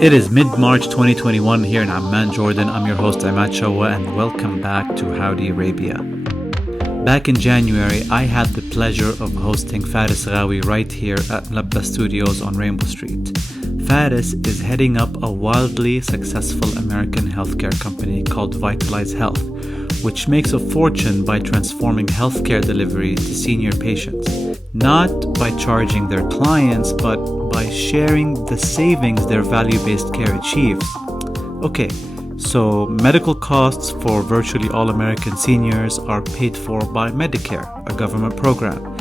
It is mid-March 2021 here in Amman, Jordan. I'm your host, Imad Shawa, and welcome back to Howdy Arabia. Back in January, I had the pleasure of hosting Faris Ghawi right here at Mlabbas Studios on Rainbow Street. Faris is heading up a wildly successful American healthcare company called Vitalyze Health, which makes a fortune by transforming healthcare delivery to senior patients, not by charging their clients, but by sharing the savings their value-based care achieves. Okay, so medical costs for virtually all American seniors are paid for by Medicare, a government program.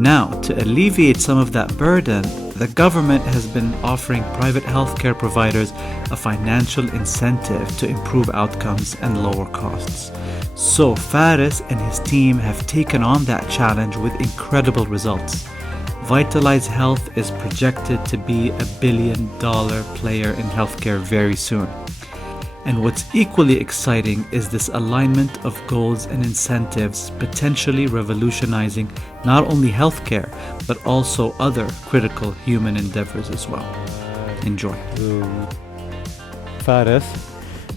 Now, to alleviate some of that burden, the government has been offering private healthcare providers a financial incentive to improve outcomes and lower costs. So Faris and his team have taken on that challenge with incredible results. Vitalyze Health is projected to be $1 billion player in healthcare very soon. And what's equally exciting is this alignment of goals and incentives potentially revolutionizing not only healthcare, but also other critical human endeavors as well. Enjoy. Faris,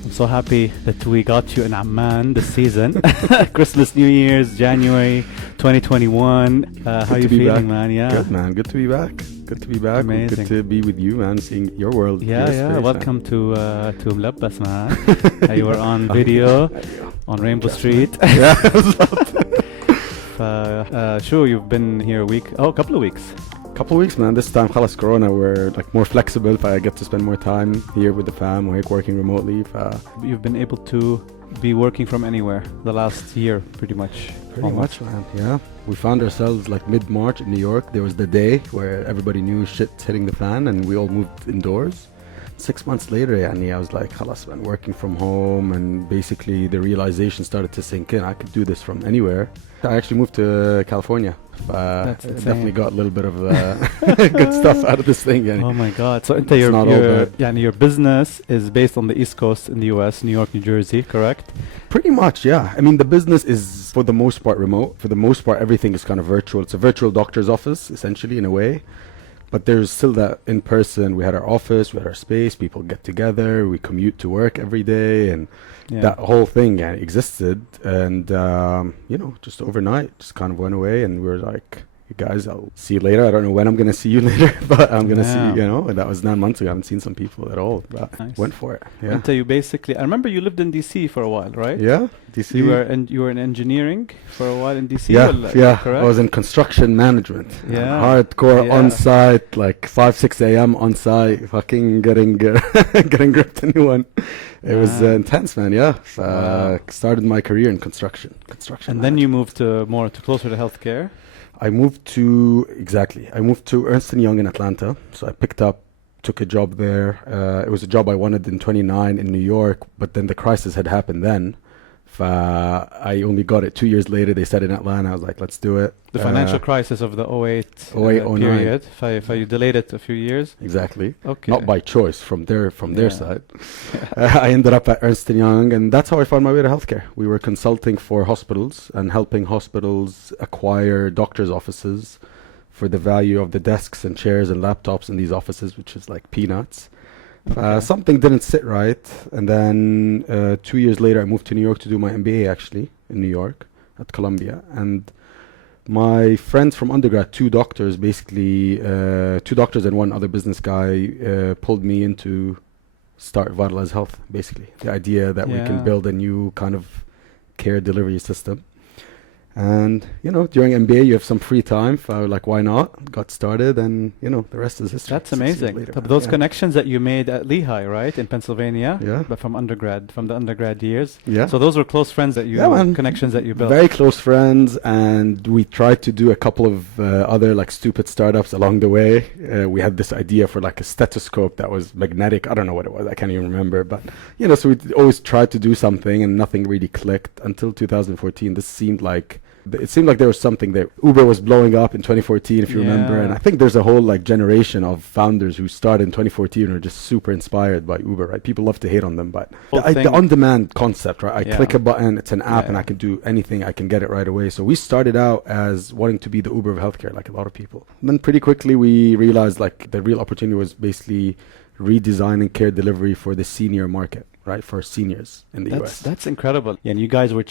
I'm so happy that we got you in Amman this season. Christmas, New Year's, January 2021. How are you feeling, back. man? Yeah. Good, man. Good to be back. Good to be back. Amazing. Good to be with you, man. Seeing your world. Yeah, your yeah. space, Welcome to Mlabbas, man. You were on video on Rainbow Street. Yeah. Sure, you've been here a couple of weeks. Couple weeks, man. This time, khalas corona, we're like more flexible. If I get to spend more time here with the fam, working remotely. You've been able to be working from anywhere the last year, pretty much. Pretty much, man. Yeah. We found ourselves like mid-March in New York. There was the day where everybody knew shit's hitting the fan and we all moved indoors. 6 months later, I was like, khalas, man, working from home, and basically the realization started to sink in. I could do this from anywhere. I actually moved to California. Definitely got a little bit of good stuff out of this thing. Oh my God! So your business is based on the East Coast in the U.S., New York, New Jersey, correct? Pretty much, yeah. I mean, the business is for the most part remote. For the most part, everything is kind of virtual. It's a virtual doctor's office, essentially, in a way. But there's still that in person. We had our office, we had our space, people get together, we commute to work every day, and that whole thing existed. And, just overnight, just kind of went away, and we were like, you guys, I'll see you later. I don't know when I'm going to see you later, but I'm going to see you, and that was 9 months ago. I haven't seen some people at all, but went for it. Yeah. Until you basically, I remember you lived in DC for a while, right? Yeah, DC. You were in engineering for a while in DC? Yeah. Correct? I was in construction management. Yeah. Hardcore on-site, like 5-6 a.m. on-site, fucking getting gripped a new one. It was intense, man. Yeah. Started my career in construction. And then you moved closer to healthcare. I moved to Ernst & Young in Atlanta. So I took a job there. It was a job I wanted in 29 in New York, but then the crisis had happened then. I only got it 2 years later. They said in Atlanta. I was like, let's do it. The financial crisis of the 08 period. If you delayed it a few years. Exactly. Okay. Not by choice from their side. I ended up at Ernst & Young, and that's how I found my way to healthcare. We were consulting for hospitals and helping hospitals acquire doctors' offices for the value of the desks and chairs and laptops in these offices, which is like peanuts. Okay. Something didn't sit right, and then 2 years later I moved to New York to do my MBA, actually, in New York at Columbia. And my friends from undergrad, two doctors and one other business guy, pulled me in to start Vitalyze Health, basically. The idea that we can build a new kind of care delivery system. And, during MBA, you have some free time. So I was like, why not? Got started, and, the rest is history. That's amazing. Later, those connections that you made at Lehigh, right, in Pennsylvania? Yeah. But from the undergrad years? Yeah. So those were close friends that connections that you built? Very close friends, and we tried to do a couple of other, stupid startups along the way. We had this idea for, a stethoscope that was magnetic. I don't know what it was. I can't even remember. But, so we always tried to do something, and nothing really clicked until 2014. This seemed like It seemed like there was something there. Uber was blowing up in 2014, if you remember. And I think there's a whole like generation of founders who started in 2014 and are just super inspired by Uber, right? People love to hate on them, but the on-demand concept, right? I click a button, it's an app, and I can do anything. I can get it right away. So we started out as wanting to be the Uber of healthcare, like a lot of people. And then pretty quickly we realized like the real opportunity was basically redesigning care delivery for the senior market, right? For seniors in the US. That's incredible. And you guys were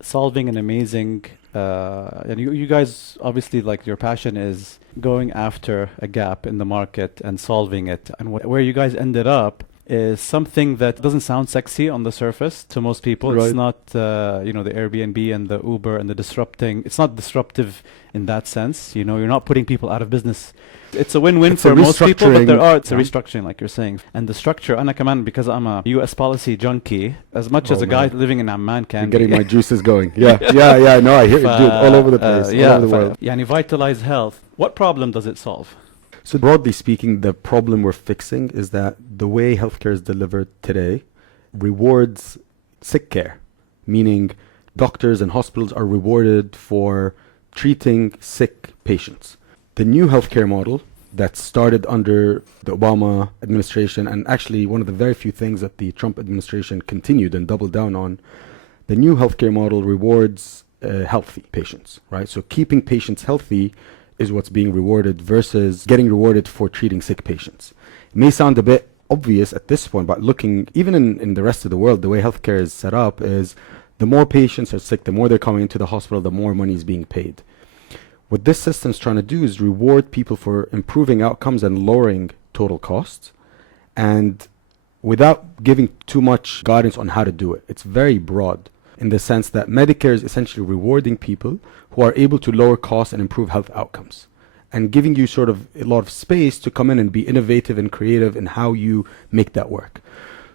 solving an amazing, and you guys obviously like your passion is going after a gap in the market and solving it. And where you guys ended up is something that doesn't sound sexy on the surface to most people. Right. It's not, the Airbnb and the Uber and the disrupting. It's not disruptive in that sense. You're not putting people out of business. It's a win-win for most people, but it's a restructuring, like you're saying. And the structure, Ana Kaman, because I'm a US policy junkie, as much as a guy living in Amman can. You're getting my juices going. No, I hear it, dude, all over the place, all over the world. Vitalyze Health, what problem does it solve? So broadly speaking, the problem we're fixing is that the way healthcare is delivered today rewards sick care, meaning doctors and hospitals are rewarded for treating sick patients. The new healthcare model that started under the Obama administration, and actually one of the very few things that the Trump administration continued and doubled down on, the new healthcare model rewards healthy patients, right? So keeping patients healthy is what's being rewarded versus getting rewarded for treating sick patients. It may sound a bit obvious at this point, but looking even in the rest of the world, the way healthcare is set up is the more patients are sick, the more they're coming into the hospital, the more money is being paid. What this system is trying to do is reward people for improving outcomes and lowering total costs, and without giving too much guidance on how to do it. It's very broad in the sense that Medicare is essentially rewarding people who are able to lower costs and improve health outcomes, and giving you sort of a lot of space to come in and be innovative and creative in how you make that work.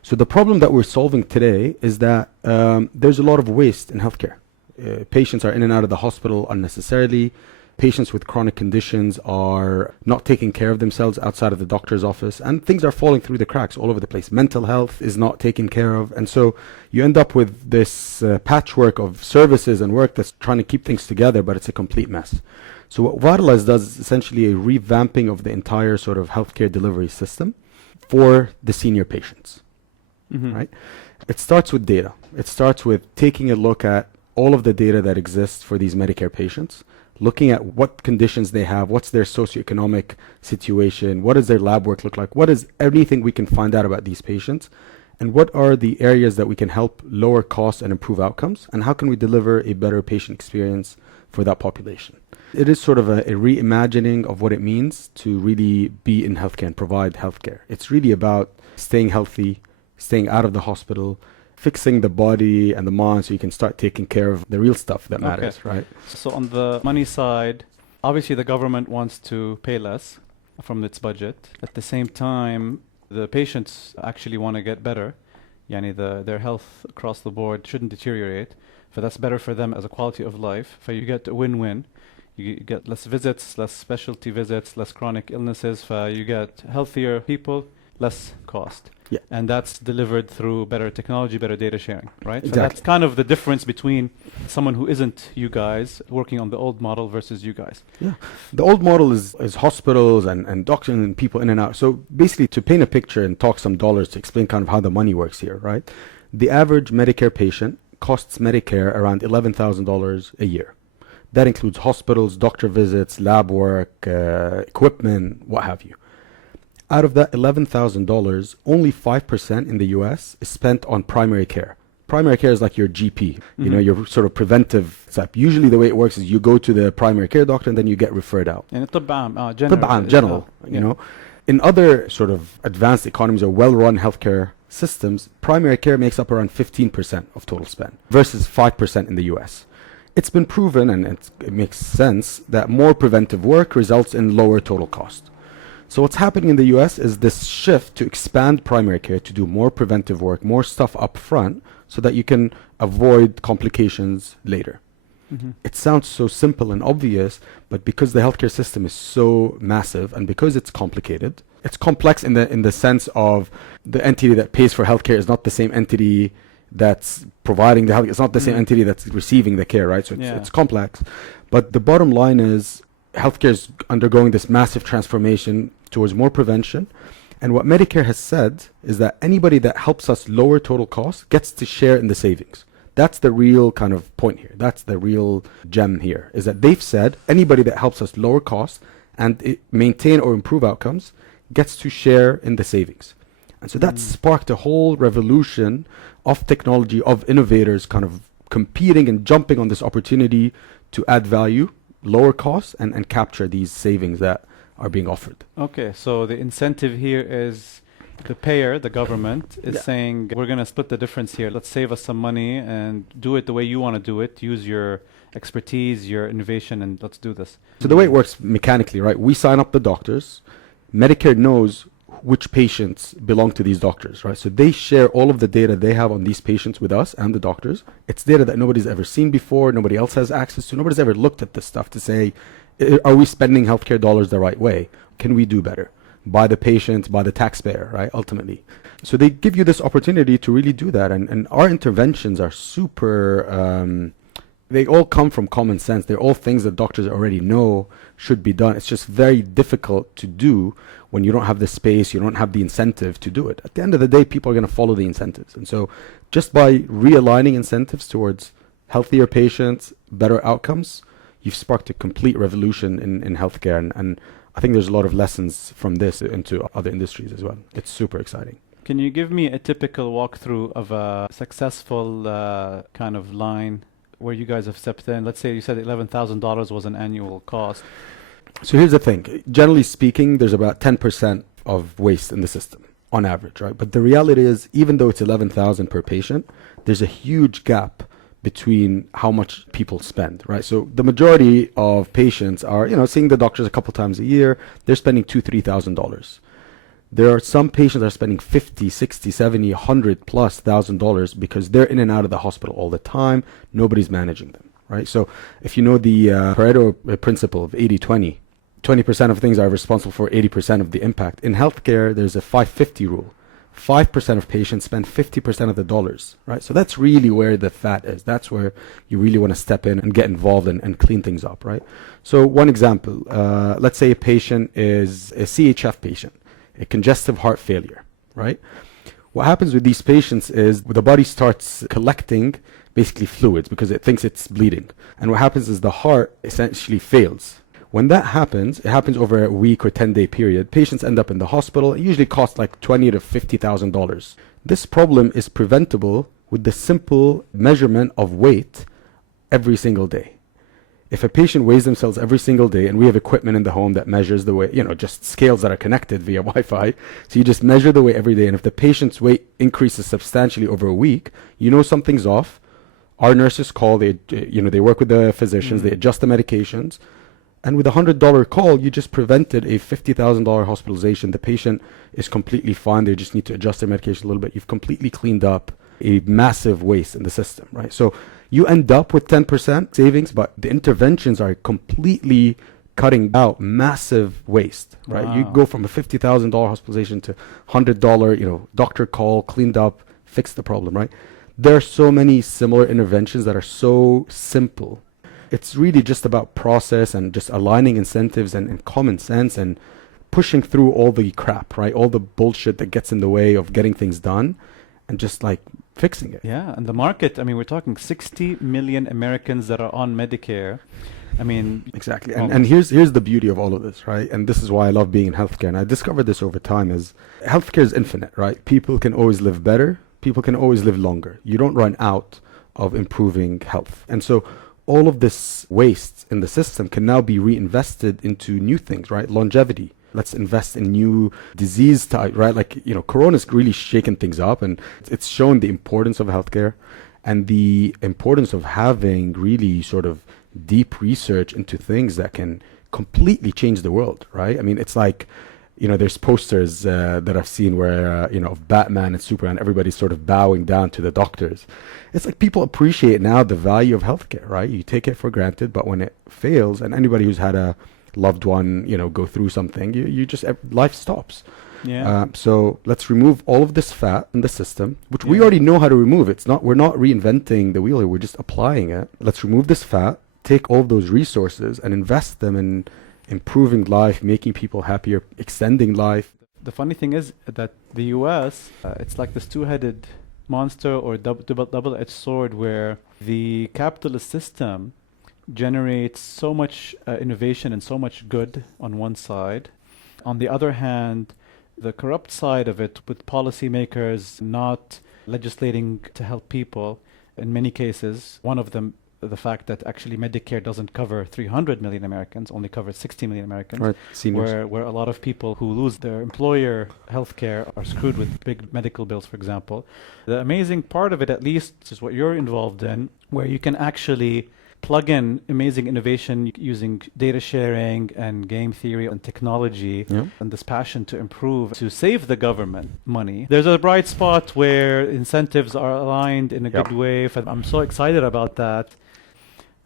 So the problem that we're solving today is that there's a lot of waste in healthcare. Patients are in and out of the hospital unnecessarily. Patients with chronic conditions are not taking care of themselves outside of the doctor's office, and things are falling through the cracks all over the place. Mental health is not taken care of, and so you end up with this patchwork of services and work that's trying to keep things together, but it's a complete mess. So what Vitalyze does is essentially a revamping of the entire sort of healthcare delivery system for the senior patients, right? It starts with data. It starts with taking a look at all of the data that exists for these Medicare patients, looking at what conditions they have, what's their socioeconomic situation, what does their lab work look like, what is anything we can find out about these patients, and what are the areas that we can help lower costs and improve outcomes, and how can we deliver a better patient experience for that population. It is sort of a reimagining of what it means to really be in healthcare and provide healthcare. It's really about staying healthy, staying out of the hospital, fixing the body and the mind so you can start taking care of the real stuff that matters, right? So on the money side, obviously the government wants to pay less from its budget. At the same time, the patients actually want to get better. Their health across the board shouldn't deteriorate. So that's better for them as a quality of life. So you get a win-win. You get less visits, less specialty visits, less chronic illnesses. You get healthier people, less cost. Yeah. And that's delivered through better technology, better data sharing, right? Exactly. So that's kind of the difference between someone who isn't you guys working on the old model versus you guys. Yeah. The old model is hospitals and doctors and people in and out. So basically, to paint a picture and talk some dollars to explain kind of how the money works here, right? The average Medicare patient costs Medicare around $11,000 a year. That includes hospitals, doctor visits, lab work, equipment, what have you. Out of that $11,000, only 5% in the US is spent on primary care. Primary care is like your GP, your sort of preventive step. Usually the way it works is you go to the primary care doctor and then you get referred out. And general, you know. In other sort of advanced economies or well-run healthcare systems, primary care makes up around 15% of total spend versus 5% in the US. It's been proven, and it makes sense, that more preventive work results in lower total cost. So what's happening in the US is this shift to expand primary care, to do more preventive work, more stuff up front, so that you can avoid complications later. It sounds so simple and obvious, but because the healthcare system is so massive and because it's complicated, it's complex in the sense of the entity that pays for healthcare is not the same entity that's providing the health. It's not the same entity that's receiving the care, right? So it's complex. But the bottom line is healthcare is undergoing this massive transformation towards more prevention. And what Medicare has said is that anybody that helps us lower total costs gets to share in the savings. That's the real kind of point here. That's the real gem here, is that they've said anybody that helps us lower costs and maintain or improve outcomes gets to share in the savings. And so that sparked a whole revolution of technology, of innovators kind of competing and jumping on this opportunity to add value, lower costs, and capture these savings that are being offered. Okay, so the incentive here is the payer, the government, is saying, we're going to split the difference here. Let's save us some money and do it the way you want to do it. Use your expertise, your innovation, and let's do this. So the way it works mechanically, right? We sign up the doctors. Medicare knows which patients belong to these doctors, right? So they share all of the data they have on these patients with us and the doctors. It's data that nobody's ever seen before, nobody else has access to, nobody's ever looked at this stuff to say, are we spending healthcare dollars the right way? Can we do better? By the patient, by the taxpayer, right? Ultimately. So they give you this opportunity to really do that. And our interventions are super, they all come from common sense. They're all things that doctors already know should be done. It's just very difficult to do when you don't have the space, you don't have the incentive to do it. At the end of the day, people are going to follow the incentives. And so just by realigning incentives towards healthier patients, better outcomes, you've sparked a complete revolution in healthcare. And I think there's a lot of lessons from this into other industries as well. It's super exciting. Can you give me a typical walkthrough of a successful kind of line where you guys have stepped in? Let's say you said $11,000 was an annual cost. So here's the thing. Generally speaking, there's about 10% of waste in the system on average, right? But the reality is, even though it's 11,000 per patient, there's a huge gap between how much people spend, right? So the majority of patients are, seeing the doctors a couple times a year. They're spending $2,000-$3,000. There are some patients that are spending $50, $60, $70, $100,000+ because they're in and out of the hospital all the time. Nobody's managing them, right? So if you know the Pareto principle of 80-20, 20% of things are responsible for 80% of the impact. In healthcare, there's a 5-50 rule. 5% of patients spend 50% of the dollars, right? So that's really where the fat is. That's where you really want to step in and get involved and clean things up, right? So one example, let's say a patient is a CHF patient, a congestive heart failure, right? What happens with these patients is the body starts collecting basically fluids because it thinks it's bleeding. And what happens is the heart essentially fails. When that happens, it happens over a week or 10-day period. Patients end up in the hospital. It usually costs like $20,000 to $50,000. This problem is preventable with the simple measurement of weight every single day. If a patient weighs themselves every single day, and we have equipment in the home that measures the weight, just scales that are connected via Wi-Fi. So you just measure the weight every day. And if the patient's weight increases substantially over a week, something's off. Our nurses call, they work with the physicians, they adjust the medications. And with a $100 call, you just prevented a $50,000 hospitalization. The patient is completely fine. They just need to adjust their medication a little bit. You've completely cleaned up a massive waste in the system, right? So you end up with 10% savings, but the interventions are completely cutting out massive waste, right? Wow. You go from a $50,000 hospitalization to $100, doctor call, cleaned up, fixed the problem, right? There are so many similar interventions that are so simple. It's really just about process and just aligning incentives and common sense and pushing through all the crap, right? All the bullshit that gets in the way of getting things done and just like fixing it. Yeah, and the market, we're talking 60 million Americans that are on Medicare. Exactly. And here's the beauty of all of this, right? And this is why I love being in healthcare. And I discovered this over time is healthcare is infinite, right? People can always live better. People can always live longer. You don't run out of improving health. And so all of this waste in the system can now be reinvested into new things, right? Longevity. Let's invest in new disease type, right? Like, Corona's really shaken things up, and it's shown the importance of healthcare and the importance of having really sort of deep research into things that can completely change the world, right? It's like, there's posters that I've seen where, of Batman and Superman, everybody's sort of bowing down to the doctors. It's like people appreciate now the value of healthcare, right? You take it for granted, but when it fails, and anybody who's had a loved one, go through something, you just, life stops. Yeah. So let's remove all of this fat in the system, which we Yeah. already know how to remove. We're not reinventing the wheel here, we're just applying it. Let's remove this fat, take all of those resources and invest them in improving life, making people happier, extending life. The funny thing is that the US, it's like this two-headed monster or double-edged sword where the capitalist system generates so much innovation and so much good on one side. On the other hand, the corrupt side of it, with policymakers not legislating to help people, in many cases, one of them, the fact that actually Medicare doesn't cover 300 million Americans, only covers 60 million Americans, Right, seniors. where a lot of people who lose their employer health care are screwed with big medical bills, for example. The amazing part of it, at least, is what you're involved in, where you can actually plug in amazing innovation using data sharing and game theory and technology, Yeah. and this passion to improve, to save the government money. There's a bright spot where incentives are aligned in a Yep. good way. I'm so excited about that.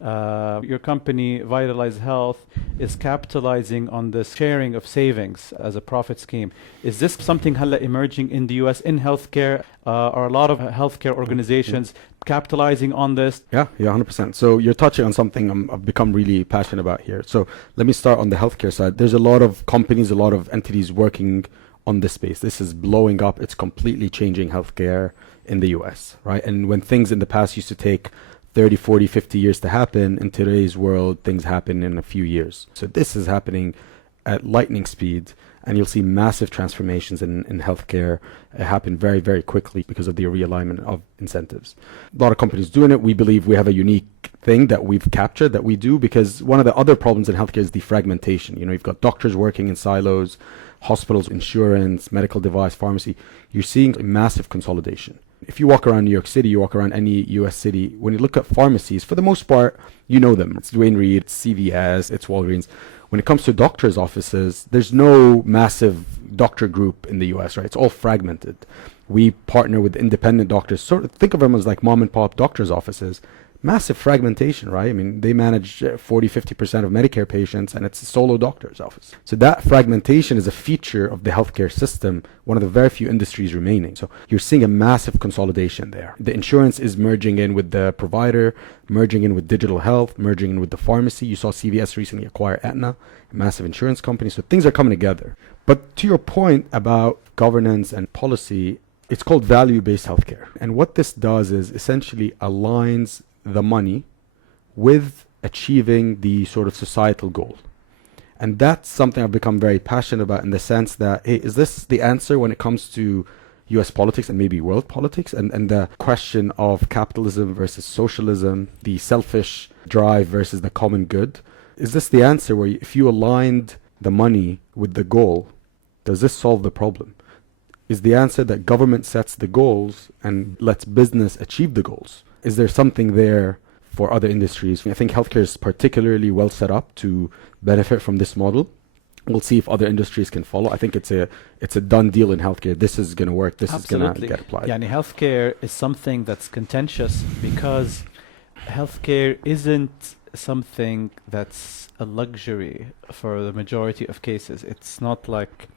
Your company, Vitalyze Health, is capitalizing on this sharing of savings as a profit scheme. Is this something emerging in the US in healthcare? Are a lot of healthcare organizations capitalizing on this? Yeah, 100%. So you're touching on something I've become really passionate about here. So let me start on the healthcare side. There's a lot of companies, a lot of entities working on this space. This is blowing up. It's completely changing healthcare in the US, right? And when things in the past used to take 30, 40, 50 years to happen, in today's world, things happen in a few years. So this is happening at lightning speed, and you'll see massive transformations in healthcare happen very, very quickly because of the realignment of incentives. A lot of companies doing it. We believe we have a unique thing that we've captured that we do, because one of the other problems in healthcare is the fragmentation. You know, you've got doctors working in silos, hospitals, insurance, medical device, pharmacy. You're seeing a massive consolidation. If you walk around New York City, you walk around any US city, when you look at pharmacies, for the most part, you know them. It's Duane Reade, it's CVS, it's Walgreens. When it comes to doctors' offices, there's no massive doctor group in the US, right? It's all fragmented. We partner with independent doctors. Sort of think of them as like mom and pop doctors' offices. Massive fragmentation, right? I mean, they manage 40, 50% of Medicare patients, and it's a solo doctor's office. So that fragmentation is a feature of the healthcare system, one of the very few industries remaining. So you're seeing a massive consolidation there. The insurance is merging in with the provider, merging in with digital health, merging in with the pharmacy. You saw CVS recently acquire Aetna, a massive insurance company. So things are coming together. But to your point about governance and policy, it's called value-based healthcare. And what this does is essentially aligns the money with achieving the sort of societal goal. And that's something I've become very passionate about, in the sense that, hey, is this the answer when it comes to US politics and maybe world politics, and the question of capitalism versus socialism, the selfish drive versus the common good? Is this the answer where if you aligned the money with the goal, does this solve the problem? Is the answer that government sets the goals and lets business achieve the goals? Is there something there for other industries? I think healthcare is particularly well set up to benefit from this model. We'll see if other industries can follow. I think it's a done deal in healthcare. This is going to work. This Absolutely. is going to get applied. Yeah, and healthcare is something that's contentious, because healthcare isn't something that's a luxury for the majority of cases. It's not like,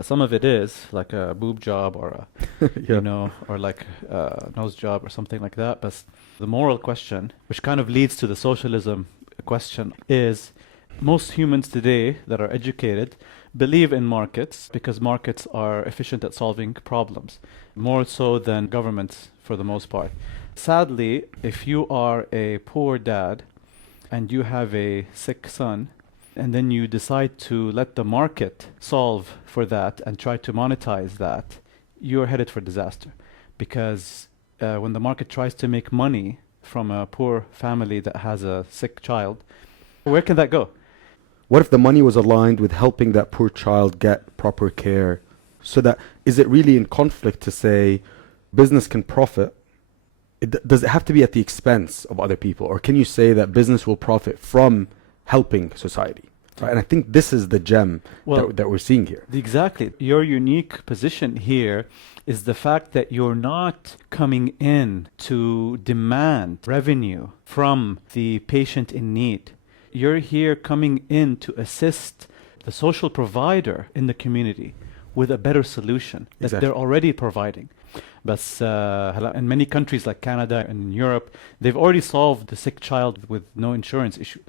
some of it is like a boob job or a Yeah. or like a nose job or something like that. But the moral question, which kind of leads to the socialism question, is most humans today that are educated believe in markets, because markets are efficient at solving problems, more so than governments for the most part. Sadly, if you are a poor dad and you have a sick son, and then you decide to let the market solve for that and try to monetize that, you're headed for disaster. Because when the market tries to make money from a poor family that has a sick child, where can that go? What if the money was aligned with helping that poor child get proper care? So that, is it really in conflict to say business can profit? Does it have to be at the expense of other people? Or can you say that business will profit from helping society? Right? And I think this is the gem that we're seeing here. Exactly. Your unique position here is the fact that you're not coming in to demand revenue from the patient in need. You're here coming in to assist the social provider in the community with a better solution that they're already providing. But in many countries like Canada and Europe, they've already solved the sick child with no insurance issue.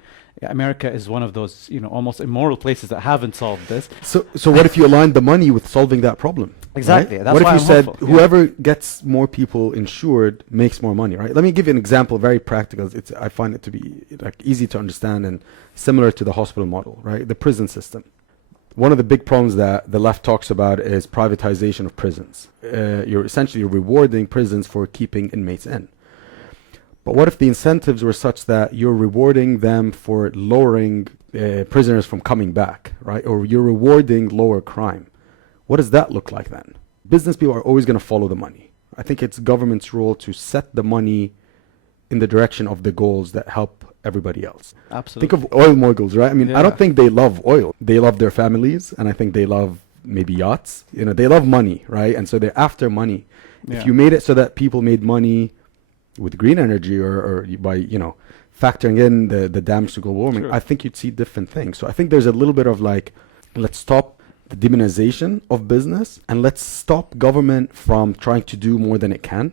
America is one of those, almost immoral places that haven't solved this. So what if you aligned the money with solving that problem? Exactly. Right? That's what if why you I'm said hopeful. whoever gets more people insured makes more money, right? Let me give you an example, very practical. I find it to be like easy to understand and similar to the hospital model, right? The prison system. One of the big problems that the left talks about is privatization of prisons. You're essentially rewarding prisons for keeping inmates in. But what if the incentives were such that you're rewarding them for lowering prisoners from coming back, right? Or you're rewarding lower crime. What does that look like then? Business people are always going to follow the money. I think it's government's role to set the money in the direction of the goals that help everybody else. Absolutely. Think of oil moguls, right? I mean, I don't think they love oil. They love their families, and I think they love maybe yachts. They love money, right? And so they're after money. Yeah. If you made it so that people made money with green energy or by, factoring in the damage to global warming, I think you'd see different things. So I think there's a little bit of let's stop the demonization of business and let's stop government from trying to do more than it can.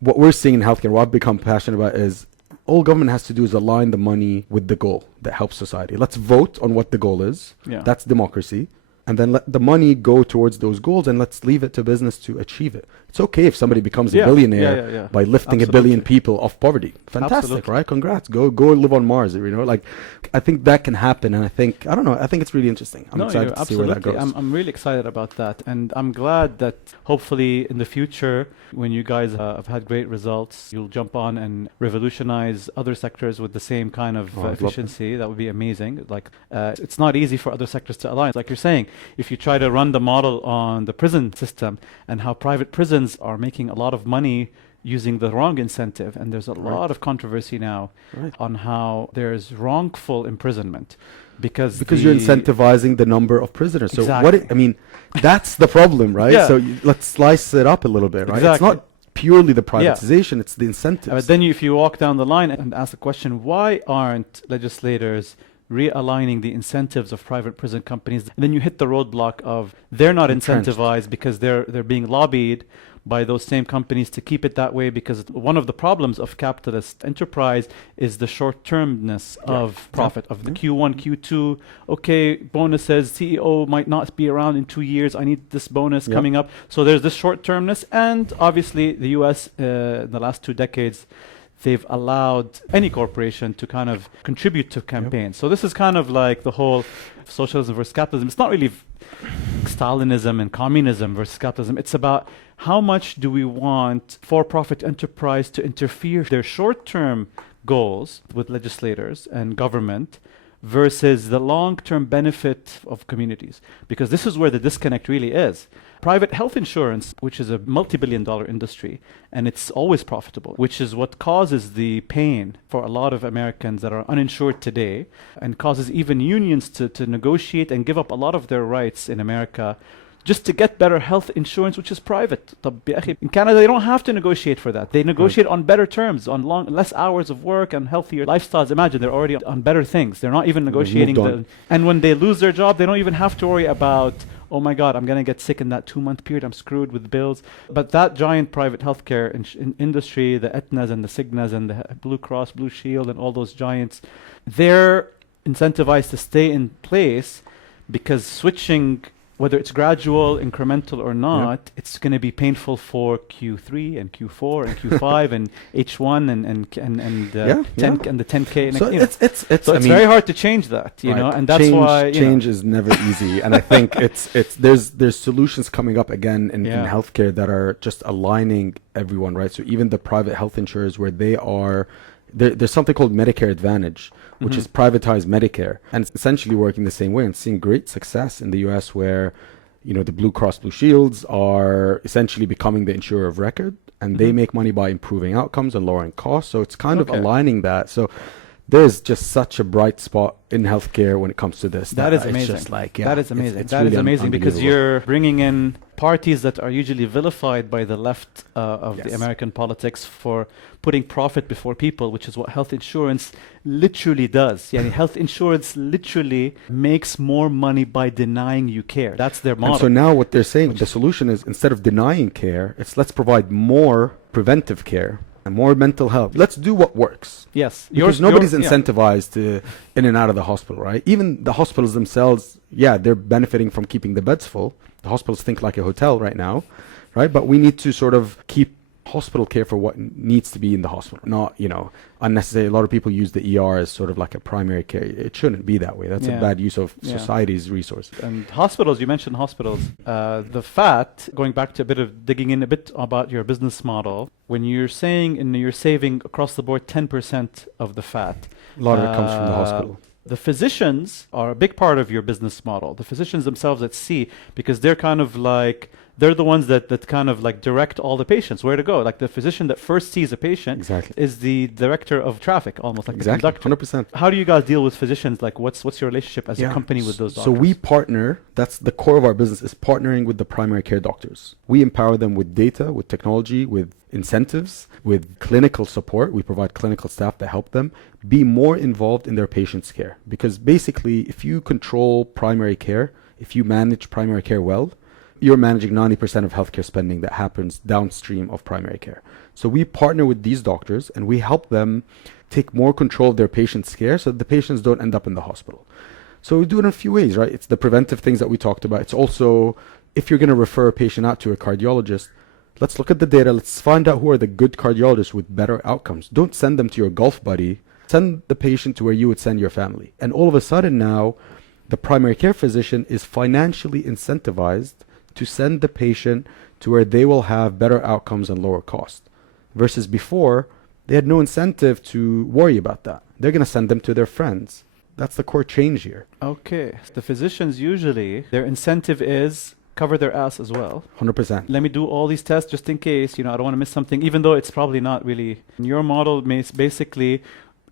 What we're seeing in healthcare, what I've become passionate about is all government has to do is align the money with the goal that helps society. Let's vote on what the goal is. Yeah. That's democracy. And then let the money go towards those goals and let's leave it to business to achieve it. It's okay if somebody becomes a billionaire by lifting 1 billion people off poverty. Fantastic, right? Congrats. Go live on Mars. I think that can happen. And I think it's really interesting. I'm excited to see where that goes. I'm really excited about that. And I'm glad that hopefully in the future, when you guys have had great results, you'll jump on and revolutionize other sectors with the same kind of efficiency. That would be amazing. It's not easy for other sectors to align. Like you're saying, if you try to run the model on the prison system and how private prisons are making a lot of money using the wrong incentive, and there's a lot of controversy now on how there's wrongful imprisonment because you're incentivizing the number of prisoners. So exactly. That's the problem, right? Yeah. So let's slice it up a little bit, right? Exactly. It's not purely the privatization, it's the incentives. But then if you walk down the line and ask the question, why aren't legislators realigning the incentives of private prison companies? And then you hit the roadblock of they're not incentivized because they're being lobbied by those same companies to keep it that way, because one of the problems of capitalist enterprise is the short-termness of profit, of the Q1, Q2. Okay, bonuses, CEO might not be around in 2 years. I need this bonus coming up. So there's this short-termness. And obviously the US in the last 2 decades, they've allowed any corporation to kind of contribute to campaigns. So this is kind of like the whole socialism versus capitalism. It's not really Stalinism and communism versus capitalism. It's about how much do we want for-profit enterprise to interfere their short-term goals with legislators and government versus the long-term benefit of communities. Because this is where the disconnect really is. Private health insurance, which is a multi-billion-dollar industry, and it's always profitable, which is what causes the pain for a lot of Americans that are uninsured today, and causes even unions to negotiate and give up a lot of their rights in America just to get better health insurance, which is private. In Canada, they don't have to negotiate for that. They negotiate on better terms, on less hours of work and healthier lifestyles. Imagine, they're already on better things. They're not even negotiating. And when they lose their job, they don't even have to worry about, oh my God, I'm going to get sick in that 2-month period. I'm screwed with bills. But that giant private healthcare industry, the Aetnas and the Cignas and the Blue Cross, Blue Shield and all those giants, they're incentivized to stay in place because switching, whether it's gradual, incremental or not, it's going to be painful for Q3 and Q4 and Q5 and H1 and 10 and the 10K. So it's very hard to change that, you know, and that's why change is never easy. And I think there's solutions coming up again in healthcare that are just aligning everyone, right? So even the private health insurers, where they are. There's something called Medicare Advantage, which is privatized Medicare, and it's essentially working the same way and seeing great success in the US, where, you know, the Blue Cross Blue Shields are essentially becoming the insurer of record, and they make money by improving outcomes and lowering costs. So it's kind of aligning that. So there's just such a bright spot in healthcare when it comes to this. That is amazing. Just like, that is amazing. It's that really is amazing because you're bringing in parties that are usually vilified by the left of the Yes. American politics for putting profit before people, which is what health insurance literally does. Yani health insurance literally makes more money by denying you care. That's their model. And so now what they're saying, the solution is instead of denying care, it's let's provide more preventive care and more mental health. Let's do what works. Yes. Because nobody's incentivized to in and out of the hospital, right? Even the hospitals themselves, they're benefiting from keeping the beds full. The hospitals think like a hotel right now, right? But we need to sort of keep hospital care for what needs to be in the hospital, not, unnecessary. A lot of people use the ER as sort of like a primary care. It shouldn't be that way. That's a bad use of society's resources. And hospitals, you mentioned hospitals. The fat, going back to a bit of digging in a bit about your business model, when you're saying and you're saving across the board 10% of the fat. A lot of it comes from the hospital. The physicians are a big part of your business model. The physicians themselves at sea, because they're kind of like, they're the ones that kind of like direct all the patients where to go. Like the physician that first sees a patient is the director of traffic, almost like the conductor. 100%. How do you guys deal with physicians? Like what's your relationship as a company with those doctors? So we partner, that's the core of our business, is partnering with the primary care doctors. We empower them with data, with technology, with incentives, with clinical support. We provide clinical staff that help them be more involved in their patients' care. Because basically, if you control primary care, if you manage primary care well, you're managing 90% of healthcare spending that happens downstream of primary care. So we partner with these doctors and we help them take more control of their patients' care so that the patients don't end up in the hospital. So we do it in a few ways, right? It's the preventive things that we talked about. It's also, if you're going to refer a patient out to a cardiologist, let's look at the data. Let's find out who are the good cardiologists with better outcomes. Don't send them to your golf buddy. Send the patient to where you would send your family. And all of a sudden now, the primary care physician is financially incentivized to send the patient to where they will have better outcomes and lower cost. Versus before, they had no incentive to worry about that. They're going to send them to their friends. That's the core change here. Okay. The physicians usually, their incentive is cover their ass as well. 100%. Let me do all these tests just in case, I don't want to miss something, even though it's probably not really. Your model basically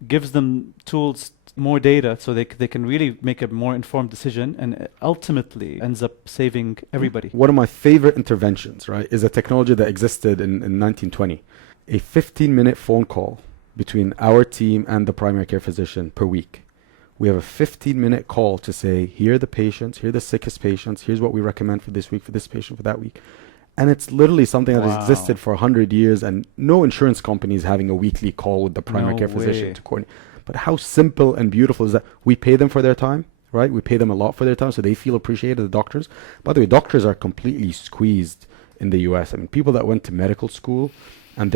gives them tools, more data, so they can really make a more informed decision, and ultimately ends up saving everybody. One of my favorite interventions, right, is a technology that existed in 1920. A 15-minute phone call between our team and the primary care physician per week. We have a 15-minute call to say, here are the patients, here are the sickest patients, here's what we recommend for this week, for this patient, for that week. And it's literally something that has existed for 100 years, and no insurance company is having a weekly call with the primary care physician to coordinate. But how simple and beautiful is that? We pay them for their time, right? We pay them a lot for their time, so they feel appreciated, the doctors. By the way, doctors are completely squeezed in the US. I mean, people that went to medical school, and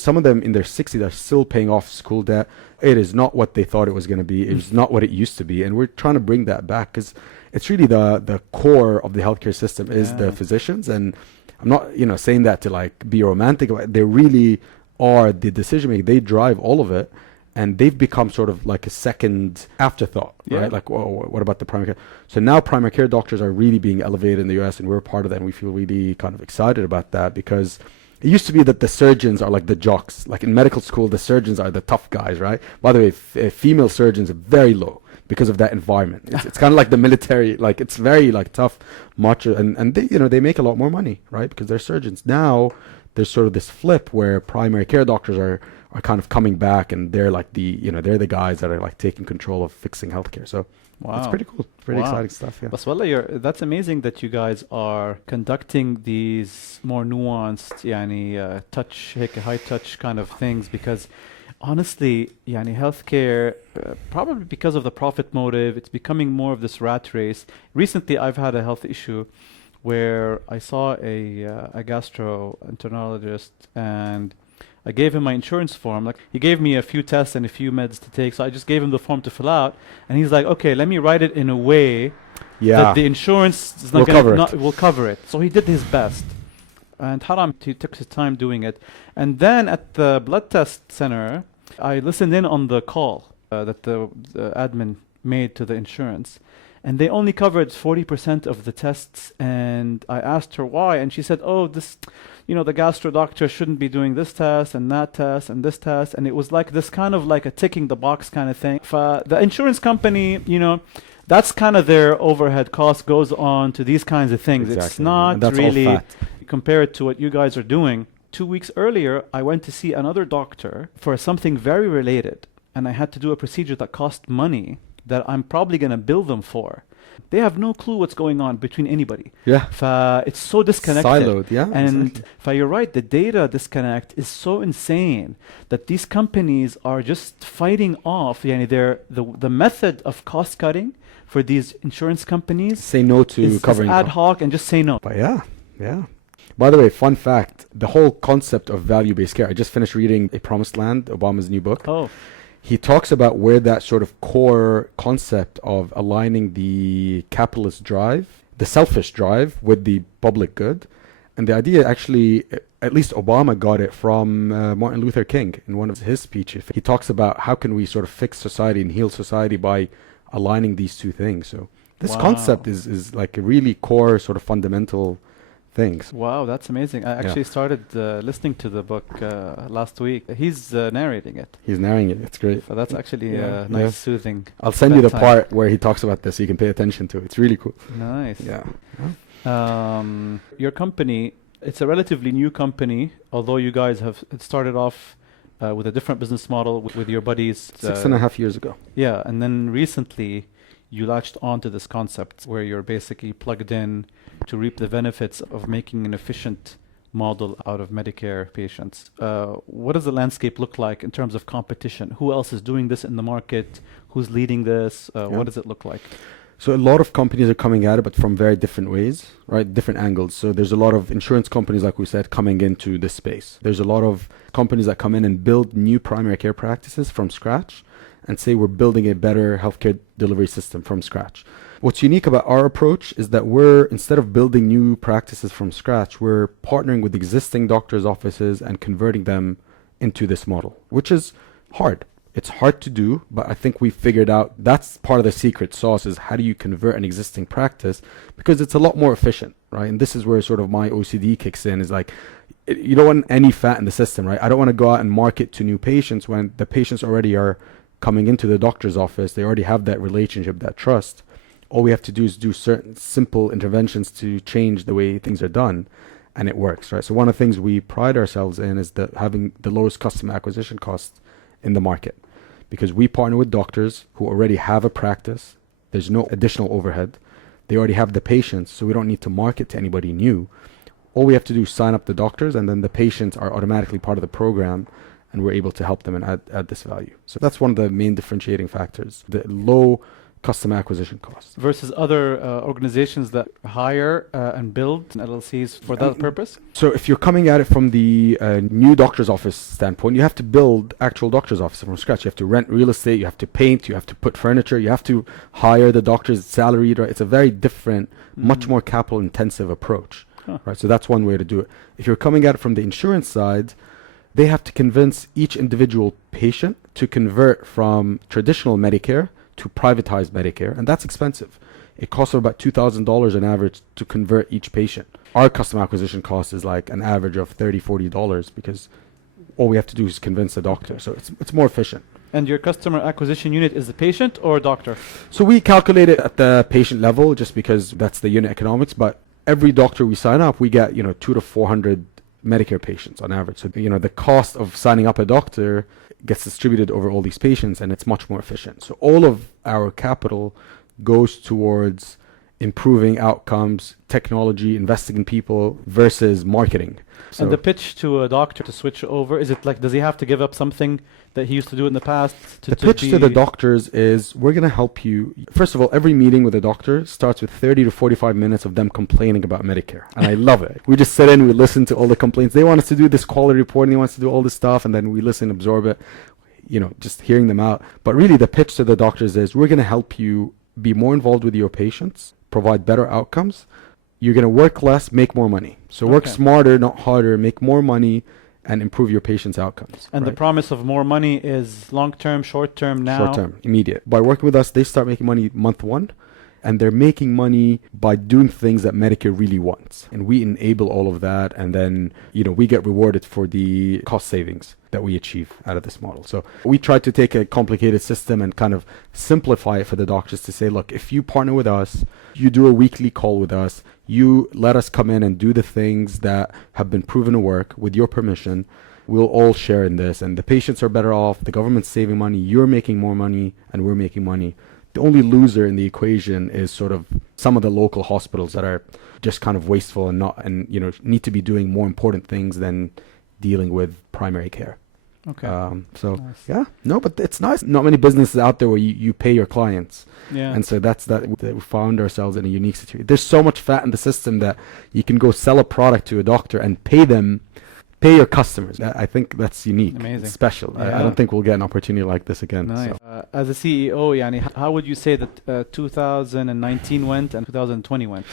some of them in their 60s are still paying off school debt. It is not what they thought it was going to be. It's not what it used to be. And we're trying to bring that back, because it's really the core of the healthcare system is the physicians. And I'm not, saying that to like be romantic about it. They really are the decision maker. They drive all of it. And they've become sort of like a second afterthought, right? Like, what about the primary care? So now primary care doctors are really being elevated in the US, and we're part of that, and we feel really kind of excited about that, because it used to be that the surgeons are like the jocks. Like in medical school, the surgeons are the tough guys, right? By the way, female surgeons are very low because of that environment. It's kind of like the military, like it's very like tough, macho, and they, they make a lot more money, right? Because they're surgeons. Now there's sort of this flip where primary care doctors are kind of coming back, and they're like they're the guys that are like taking control of fixing healthcare. So it's pretty cool. Pretty exciting stuff. Yeah. Baswallah, that's amazing that you guys are conducting these more nuanced, high touch kind of things, because honestly, healthcare, probably because of the profit motive, it's becoming more of this rat race. Recently, I've had a health issue where I saw a gastroenterologist, and I gave him my insurance form. Like, he gave me a few tests and a few meds to take, so I just gave him the form to fill out, and he's like, okay, let me write it in a way that the insurance is will cover it. So he did his best, and haram, he took his time doing it. And then at the blood test center, I listened in on the call that the admin made to the insurance, and they only covered 40% of the tests. And I asked her why, and she said, oh, this, the gastro doctor shouldn't be doing this test and that test and this test. And it was like this kind of like a ticking the box kind of thing. The insurance company, That's kind of their overhead cost goes on to these kinds of things. Exactly. It's not And that's really, all fat. compare it to what you guys are doing. 2 weeks earlier, I went to see another doctor for something very related, and I had to do a procedure that cost money that I'm probably going to bill them for. They have no clue what's going on between anybody. Yeah. It's so disconnected. Siloed, yeah. And exactly. you're right, the data disconnect is so insane that these companies are just fighting off. The method of cost cutting for these insurance companies Say no to is covering ad hoc and just say no. But yeah. By the way, fun fact, the whole concept of value-based care, I just finished reading A Promised Land, Obama's new book. Oh, He talks about where that sort of core concept of aligning the capitalist drive, the selfish drive with the public good. And the idea actually, at least Obama got it from Martin Luther King in one of his speeches. He talks about how can we sort of fix society and heal society by aligning these two things. So this concept is like a really core sort of fundamental things. wow, that's amazing. I actually started listening to the book last week. He's narrating it. He's narrating it. It's great. So that's actually Yeah. nice, Yeah. soothing. I'll send you the bedtime. part where he talks about this so you can pay attention to it. It's really cool. Nice. Yeah. Your company, it's a relatively new company, although you guys have started off with a different business model with your buddies. 6.5 years ago. Yeah, and then recently you latched onto this concept where you're basically plugged in to reap the benefits of making an efficient model out of Medicare patients. What does the landscape look like in terms of competition? Who else is doing this in the market? Who's leading this? What does it look like? So a lot of companies are coming at it, but from very different ways, right? Different angles. So there's a lot of insurance companies, like we said, coming into this space. There's a lot of companies that come in and build new primary care practices from scratch and say we're building a better healthcare delivery system from scratch. What's unique about our approach is that instead of building new practices from scratch, we're partnering with existing doctors' offices and converting them into this model, which is hard. It's hard to do, but I think we figured out that's part of the secret sauce is how do you convert an existing practice, because it's a lot more efficient, right? And this is where sort of my OCD kicks in, is like, you don't want any fat in the system, right? I don't want to go out and market to new patients when the patients already are coming into the doctor's office. They already have that relationship, that trust. All we have to do is do certain simple interventions to change the way things are done, and it works, right? So one of the things we pride ourselves in is having the lowest customer acquisition cost in the market, because we partner with doctors who already have a practice. There's no additional overhead. They already have the patients, so we don't need to market to anybody new. All we have to do is sign up the doctors, and then the patients are automatically part of the program, and we're able to help them and add this value. So that's one of the main differentiating factors, the low customer acquisition costs. Versus other organizations that hire and build LLCs for that purpose? So if you're coming at it from the new doctor's office standpoint, you have to build actual doctor's offices from scratch. You have to rent real estate, you have to paint, you have to put furniture, you have to hire the doctor's salary. Right? It's a very different, much more capital intensive approach. Right? So that's one way to do it. If you're coming at it from the insurance side, they have to convince each individual patient to convert from traditional Medicare to privatized Medicare, and that's expensive. It costs about $2,000 on average to convert each patient. Our customer acquisition cost is like an average of $30, $40 because all we have to do is convince the doctor. So it's more efficient. And your customer acquisition unit is the patient or doctor? So we calculate it at the patient level just because that's the unit economics, but every doctor we sign up, we get 200 to 400 Medicare patients on average. So the cost of signing up a doctor gets distributed over all these patients, and it's much more efficient. So all of our capital goes towards improving outcomes, technology, investing in people versus marketing. So And the pitch to a doctor to switch over, is it like, does he have to give up something that he used to do in the past? The pitch to the doctors is, we're going to help you. First of all, every meeting with a doctor starts with 30 to 45 minutes of them complaining about Medicare. And I love it. We just sit in, we listen to all the complaints. They want us to do this quality reporting, they want us to do all this stuff, and then we listen, absorb it, just hearing them out. But really the pitch to the doctors is, we're going to help you be more involved with your patients, provide better outcomes. You're going to work less, make more money. So work smarter, not harder, make more money, and improve your patients' outcomes. And the promise of more money is long-term, short-term now? Short-term, immediate. By working with us, they start making money month one, and they're making money by doing things that Medicare really wants. And we enable all of that, and then, we get rewarded for the cost savings that we achieve out of this model. So we try to take a complicated system and kind of simplify it for the doctors to say, look, if you partner with us, you do a weekly call with us, you let us come in and do the things that have been proven to work with your permission, we'll all share in this, and the patients are better off, the government's saving money, you're making more money, and we're making money. The only loser in the equation is sort of some of the local hospitals that are just kind of wasteful and need to be doing more important things than dealing with primary care. Okay. Nice. But it's nice. Not many businesses out there where you pay your clients. Yeah. And so that we found ourselves in a unique situation. There's so much fat in the system that you can go sell a product to a doctor and pay your customers. I think that's unique. Amazing. It's special. Yeah. I don't think we'll get an opportunity like this again. Nice. So. As a CEO, how would you say that 2019 went and 2020 went?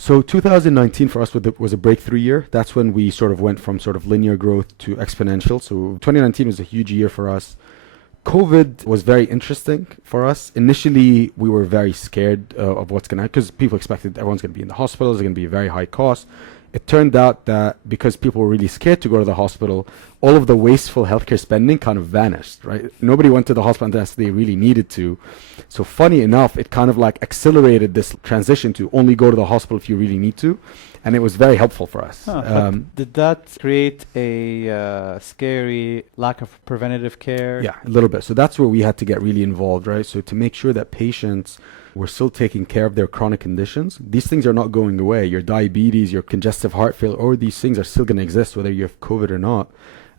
So 2019 for us was a breakthrough year. That's when we sort of went from sort of linear growth to exponential. So 2019 was a huge year for us. COVID was very interesting for us. Initially, we were very scared of what's going to happen because people expected everyone's going to be in the hospital. It's going to be a very high cost. It turned out that because people were really scared to go to the hospital, all of the wasteful healthcare spending kind of vanished, right? Nobody went to the hospital unless they really needed to. So funny enough, it kind of like accelerated this transition to only go to the hospital if you really need to. And it was very helpful for us. Did that create a scary lack of preventative care? Yeah, a little bit. So that's where we had to get really involved, right? So to make sure that patients were still taking care of their chronic conditions. These things are not going away. Your diabetes, your congestive heart failure, all these things are still going to exist whether you have COVID or not.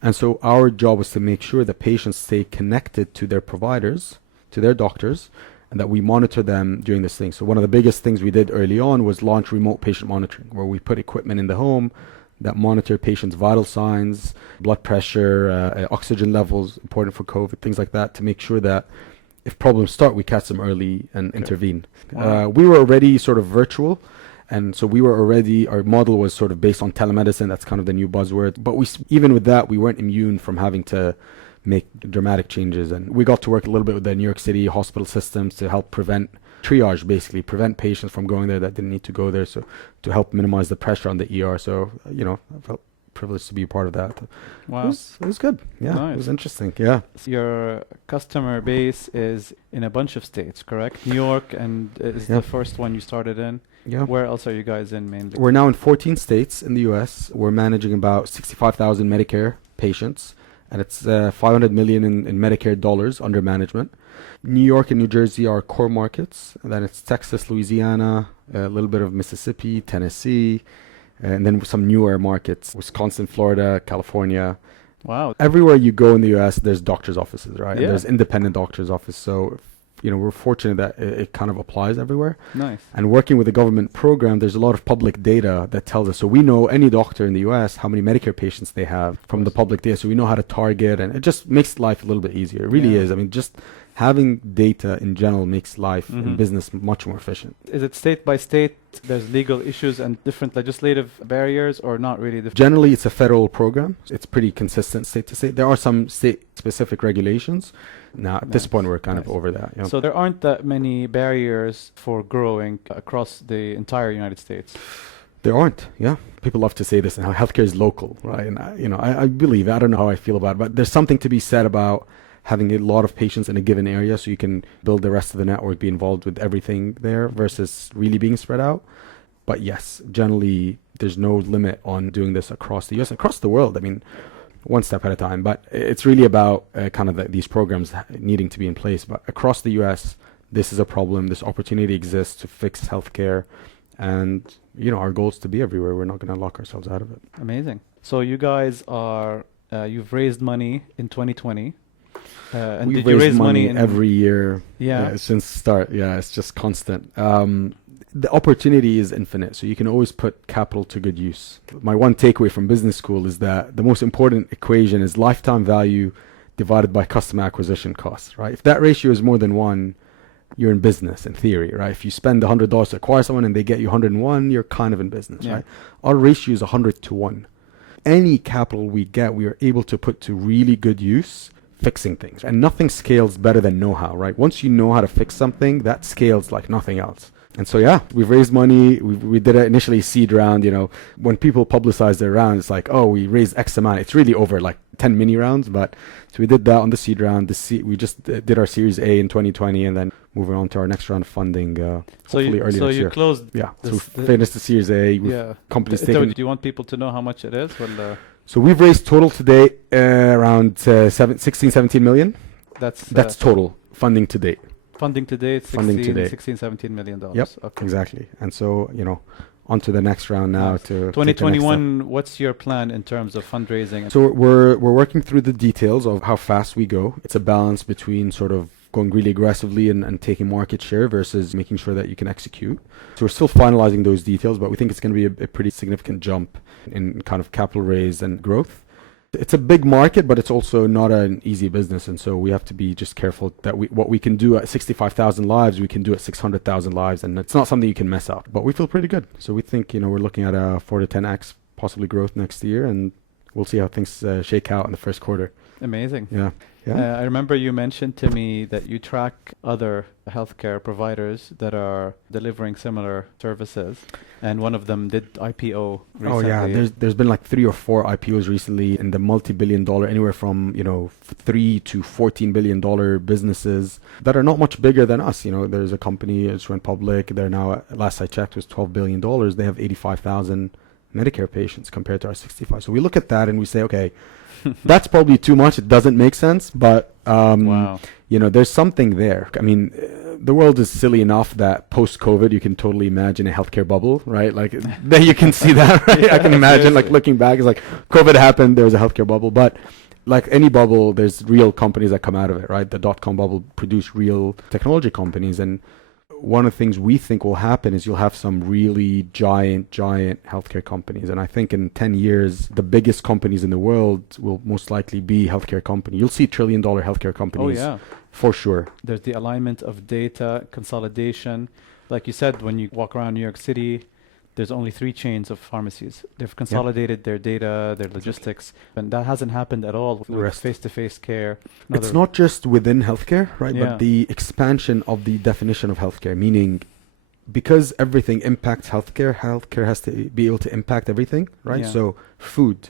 And so our job was to make sure that patients stay connected to their providers, to their doctors, and that we monitor them during this thing. So one of the biggest things we did early on was launch remote patient monitoring, where we put equipment in the home that monitor patients' vital signs, blood pressure, oxygen levels, important for COVID, things like that, to make sure that if problems start, we catch them early and intervene. Wow. We were already sort of virtual. And so our model was sort of based on telemedicine. That's kind of the new buzzword. But even with that, we weren't immune from having to make dramatic changes. And we got to work a little bit with the New York City hospital systems to help prevent patients from going there that didn't need to go there. So to help minimize the pressure on the ER. So, I felt privileged to be a part of that. Wow. It was good. Yeah, Nice. It was interesting. Yeah. Your customer base is in a bunch of states, correct? New York and is the first one you started in. Yeah. Where else are you guys in mainly? We're now in 14 states in the U.S. We're managing about 65,000 Medicare patients, and it's $500 million in Medicare dollars under management. New York and New Jersey are core markets. And then it's Texas, Louisiana, a little bit of Mississippi, Tennessee, and then some newer markets, Wisconsin, Florida, California. Wow. Everywhere you go in the U.S., there's doctor's offices, right? Yeah. And there's independent doctor's office. So, we're fortunate that it kind of applies everywhere. Nice. And working with the government program, there's a lot of public data that tells us. So we know any doctor in the U.S., how many Medicare patients they have from the public data. So we know how to target, and it just makes life a little bit easier. It really is. I mean, just having data in general makes life in business much more efficient. Is it state by state? There's legal issues and different legislative barriers, or not really? Generally, it's a federal program. It's pretty consistent state to state. There are some state-specific regulations. Now, at this point, we're kind of over that. So there aren't that many barriers for growing across the entire United States. There aren't. Yeah, people love to say this, and how healthcare is local, right? And I believe it. I don't know how I feel about it, but there's something to be said about having a lot of patients in a given area, so you can build the rest of the network, be involved with everything there, versus really being spread out. But yes, generally, there's no limit on doing this across the U.S., across the world. I mean, one step at a time. But it's really about these programs needing to be in place. But across the U.S., this is a problem. This opportunity exists to fix healthcare. And, our goal is to be everywhere. We're not going to lock ourselves out of it. Amazing. So you guys you've raised money in 2020. And We've did you raised raise money every year since start. Yeah, it's just constant. The opportunity is infinite, so you can always put capital to good use. My one takeaway from business school is that the most important equation is lifetime value divided by customer acquisition costs, right? If that ratio is more than 1, you're in business in theory, right? If you spend $100 to acquire someone and they get you 101, you're kind of in business, right? Our ratio is 100 to 1. Any capital we get, we are able to put to really good use, fixing things. And nothing scales better than know-how, right? Once you know how to fix something, that scales like nothing else. And so, yeah, we've raised money. We did initially seed round. You know, when people publicize their round, it's like, oh, we raised X amount. It's really over like 10 mini rounds. But so we did that on the seed round. We just did our Series A in 2020, and then moving on to our next round of funding. Hopefully early next year. Closed. Yeah. So we finished the Series A. Companies taking. Do you want people to know how much it is? So we've raised total today around 16, 17 million. That's total funding to date. Funding to date, 16, 17 million dollars. Yep, okay. Exactly. And so, you know, on to the next round now. Nice. To 2021, what's your plan in terms of fundraising? So we're working through the details of how fast we go. It's a balance between sort of going really aggressively and taking market share versus making sure that you can execute. So we're still finalizing those details, but we think it's going to be a pretty significant jump in kind of capital raise and growth. It's a big market, but it's also not an easy business. And so we have to be just careful that what we can do at 65,000 lives, we can do at 600,000 lives. And it's not something you can mess up. But we feel pretty good. So we think, you know, we're looking at a 4 to 10x possibly growth next year. And we'll see how things shake out in the first quarter. Amazing. Yeah. I remember you mentioned to me that you track other healthcare providers that are delivering similar services, and one of them did IPO recently. Oh yeah, there's been like 3 or 4 IPOs recently in the multi-billion-dollar, anywhere from, you know, $3 to $14 billion businesses that are not much bigger than us. You know, there's a company that's went public. They're now, last I checked, was $12 billion. They have 85,000 Medicare patients compared to our 65. So we look at that and we say, okay, that's probably too much. It doesn't make sense, but wow. You know, there's something there. I mean, the world is silly enough that post-COVID, you can totally imagine a healthcare bubble, right? Like, then you can see that, right? Yeah, I can imagine, like, looking back, it's like COVID happened, there was a healthcare bubble, but like any bubble, there's real companies that come out of it, right? The dot-com bubble produced real technology companies, and one of the things we think will happen is you'll have some really giant healthcare companies. And I think in 10 years, the biggest companies in the world will most likely be healthcare companies. You'll see $1 trillion healthcare companies. Oh, yeah. For sure. There's the alignment of data, consolidation. Like you said, when you walk around New York City, there's only 3 chains of pharmacies. They've consolidated their data, their logistics, and that hasn't happened at all with face-to-face care. It's not just within healthcare, right? Yeah. But the expansion of the definition of healthcare, meaning because everything impacts healthcare has to be able to impact everything, right? Yeah. So food.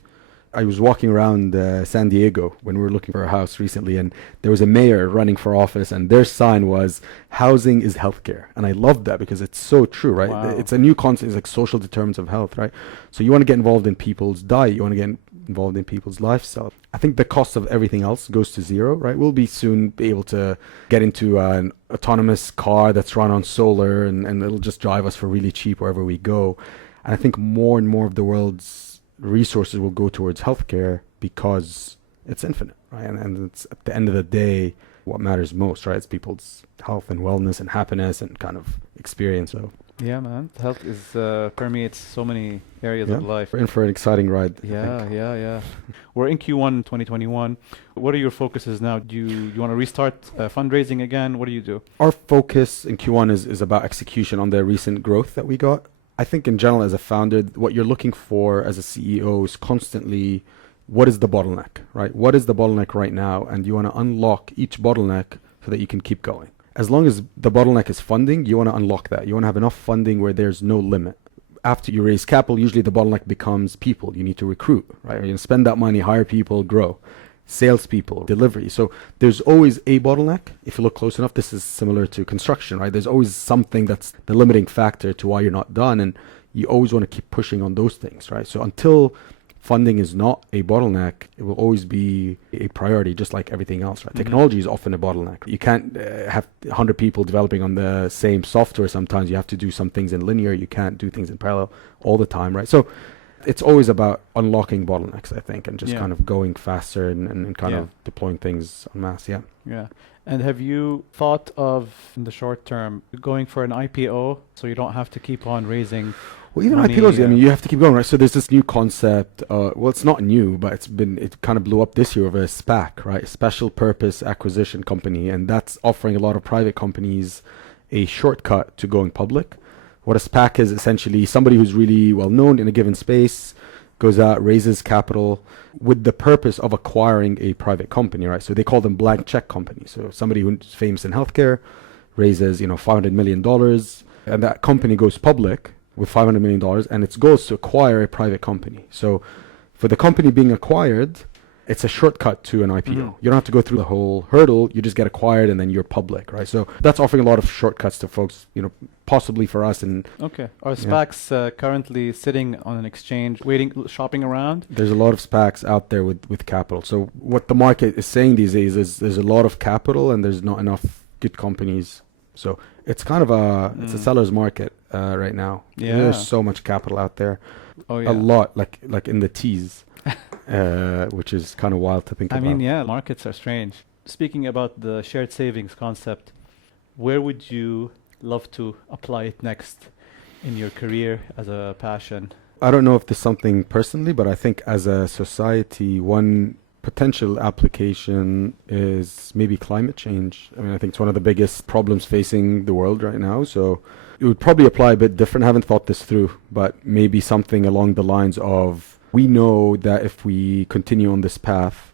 I was walking around San Diego when we were looking for a house recently, and there was a mayor running for office, and their sign was "Housing is healthcare," and I loved that because it's so true, right? Wow. It's a new concept. It's like social determinants of health, right? So you want to get involved in people's diet, you want to get involved in people's lifestyle. I think the cost of everything else goes to zero, right? We'll be soon be able to get into an autonomous car that's run on solar, and it'll just drive us for really cheap wherever we go. And I think more and more of the world's resources will go towards healthcare because it's infinite, right? And it's at the end of the day what matters most, right? It's people's health and wellness and happiness and kind of experience. So yeah, man, health is permeates so many areas of life. We're in for an exciting ride. Yeah. We're in Q1 2021. What are your focuses now? Do you want to restart fundraising again? What do you do? Our focus in Q1 is about execution on the recent growth that we got. I think in general, as a founder, what you're looking for as a CEO is constantly, what is the bottleneck, right? What is the bottleneck right now? And you want to unlock each bottleneck so that you can keep going. As long as the bottleneck is funding, you want to unlock that. You want to have enough funding where there's no limit. After you raise capital, usually the bottleneck becomes people. You need to recruit, right? You're going to spend that money, hire people, grow. Salespeople, delivery. So there's always a bottleneck. If you look close enough, this is similar to construction, right? There's always something that's the limiting factor to why you're not done. And you always want to keep pushing on those things, right? So until funding is not a bottleneck, it will always be a priority, just like everything else, right? Mm-hmm. Technology is often a bottleneck. You can't have 100 people developing on the same software. Sometimes you have to do some things in linear. You can't do things in parallel all the time, right? So it's always about unlocking bottlenecks, I think, and just kind of going faster and kind of deploying things en masse. Yeah. And have you thought of, in the short term, going for an IPO so you don't have to keep on raising Well, even money, IPOs, I mean, you have to keep going, right? So there's this new concept. Well, it's not new, but it kind of blew up this year of a SPAC, right? Special Purpose Acquisition Company. And that's offering a lot of private companies a shortcut to going public. What a SPAC is essentially somebody who's really well known in a given space, goes out, raises capital with the purpose of acquiring a private company, right? So they call them blank check companies. So somebody who's famous in healthcare raises, $500 million, and that company goes public with $500 million, and its goal is to acquire a private company. So for the company being acquired, it's a shortcut to an IPO. You don't have to go through the whole hurdle. You just get acquired and then you're public, right? So that's offering a lot of shortcuts to folks, possibly for us. And okay. Are SPACs currently sitting on an exchange, waiting, shopping around? There's a lot of SPACs out there with capital. So what the market is saying these days is there's a lot of capital and there's not enough good companies. So it's kind of it's a seller's market right now. Yeah. There's so much capital out there. Oh, yeah. A lot, like in the T's. Which is kind of wild to think about. I mean, yeah, markets are strange. Speaking about the shared savings concept, where would you love to apply it next in your career as a passion? I don't know if there's something personally, but I think as a society, one potential application is maybe climate change. I mean, I think it's one of the biggest problems facing the world right now. So it would probably apply a bit different. I haven't thought this through, but maybe something along the lines of, we know that if we continue on this path,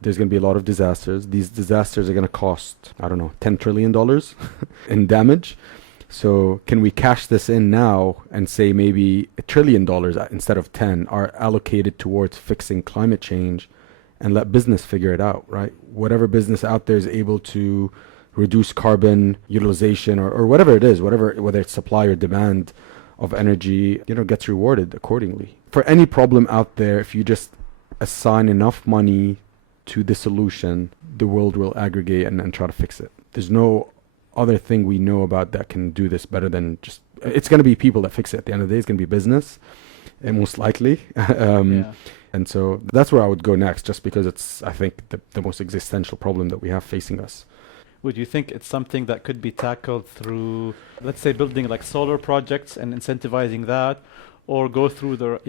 there's going to be a lot of disasters. These disasters are going to cost, I don't know, $10 trillion in damage. So can we cash this in now and say maybe $1 trillion instead of 10 are allocated towards fixing climate change and let business figure it out, right? Whatever business out there is able to reduce carbon utilization or whatever it is, whether it's supply or demand of energy, gets rewarded accordingly. For any problem out there, if you just assign enough money to the solution, the world will aggregate and try to fix it. There's no other thing we know about that can do this better than just, it's going to be people that fix it. At the end of the day, it's going to be business, and most likely. And so that's where I would go next, just because it's, I think, the most existential problem that we have facing us. Would you think it's something that could be tackled through, let's say, building like solar projects and incentivizing that, or go through the,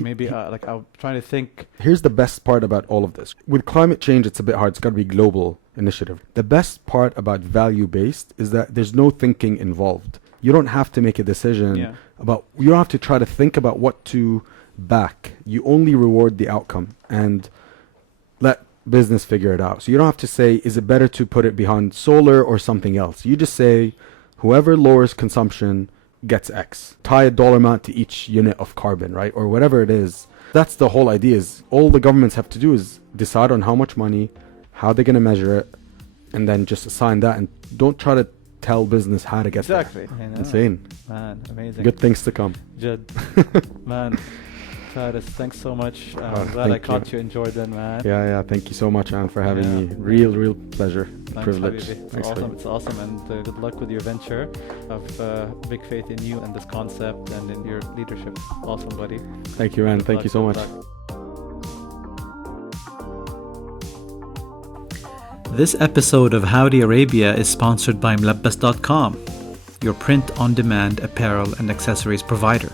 maybe like I'm trying to think. Here's the best part about all of this. With climate change, it's a bit hard. It's got to be global initiative. The best part about value-based is that there's no thinking involved. You don't have to make a decision about, you don't have to try to think about what to back. You only reward the outcome and let business figure it out. So you don't have to say, is it better to put it behind solar or something else? You just say, whoever lowers consumption gets X. Tie a dollar amount to each unit of carbon, right? Or whatever it is. That's the whole idea, is all the governments have to do is decide on how much money, how they're going to measure it, and then just assign that, and don't try to tell business how to get there. Exactly. Insane. Man, amazing. Good things to come. Jed, man. Faris, thanks so much. I'm glad I caught you in Jordan, man. Yeah. Thank you so much, man, for having me. Real pleasure. Thanks, Privilege. It's awesome. It's awesome, and good luck with your venture. I have big faith in you and this concept and in your leadership. Awesome, buddy. Thank you, man. Thank you so much. This episode of Howdy Arabia is sponsored by Mlabbas.com, your print-on-demand apparel and accessories provider.